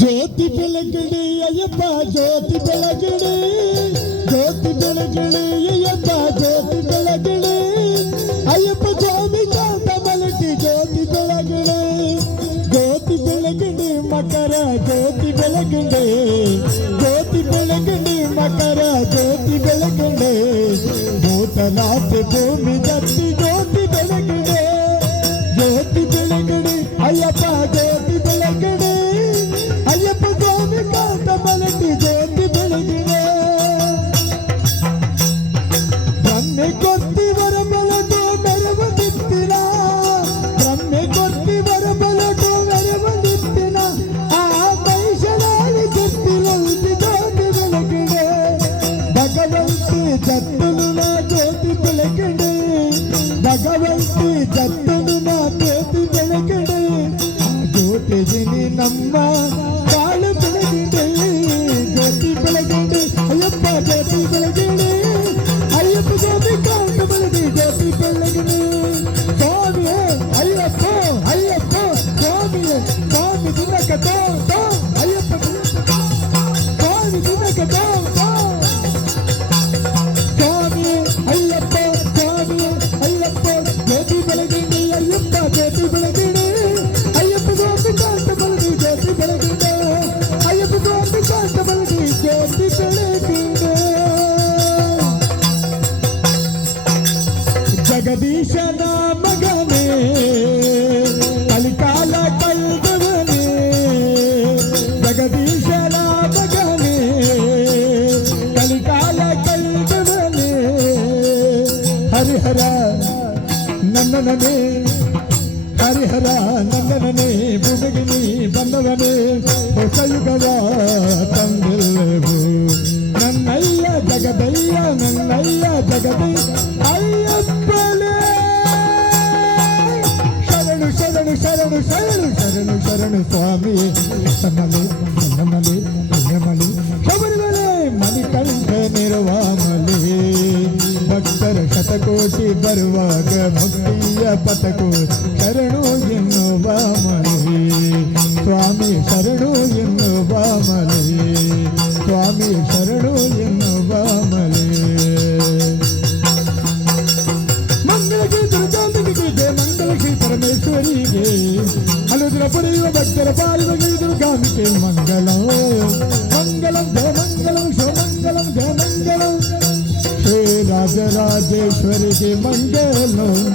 ஜோதி பிளகுடு ஐயப்பா ஜோதி பிளகுடு ஜோதி பிளகுடு ஐயப்பா ஜோதி பிளகுடு ஐயப்ப ஜோமி காந்தமலுக்கு ஜோதி பிளகுடு ஜோதி பிளகுடு மக்கர ஜோதி பிளகுண்டு ஜோதி பிளகுடு மக்கர ஜோதி பிளகுண்டு பூதநாத்து பூமி ಜಗದೀಶನ ಮಗನೇ ಕಲಿಕಾಲ ಕಲ್ದವನೇ ಜಗದೀಶನ ಮಗನೇ ಕಲಿಕಾಲ ಕಲ್ದವನೇ ಹರಿಹರ ನನ್ನನೇ ಹರಿಹರ ನನ್ನನೇ ಭೂಮಿಗೆ ನೀ ಬಂದವನೇ ಹೊಸ ಯುಗವ ತಂದಿಲ್ಲವು ನನ್ನಯ್ಯ ಜಗದಯ್ಯ ನನ್ನಯ್ಯ ಜಗದೈ శరణు శరణు శరణు శరణు స్వామి. ఎన్నమలి ఎన్నమలి ఎన్నమలి శబరిమలై మణికంఠ నిర్వామలి. భక్తర శతకోటి బరువాగ ముక్తియ పతకు శరణు ఎన్ను వామలి. స్వామి శరణు ఎన్ను వామలి. స్వామి శరణు செய்தேன் அழுதுல புரியுற பக்தர பாலித கைதல் காமித்தேன் மங்களம் மங்களம் ஜமங்கலம் சமங்கலம் ஜமங்கலம் ஸ்ரீ மங்களம்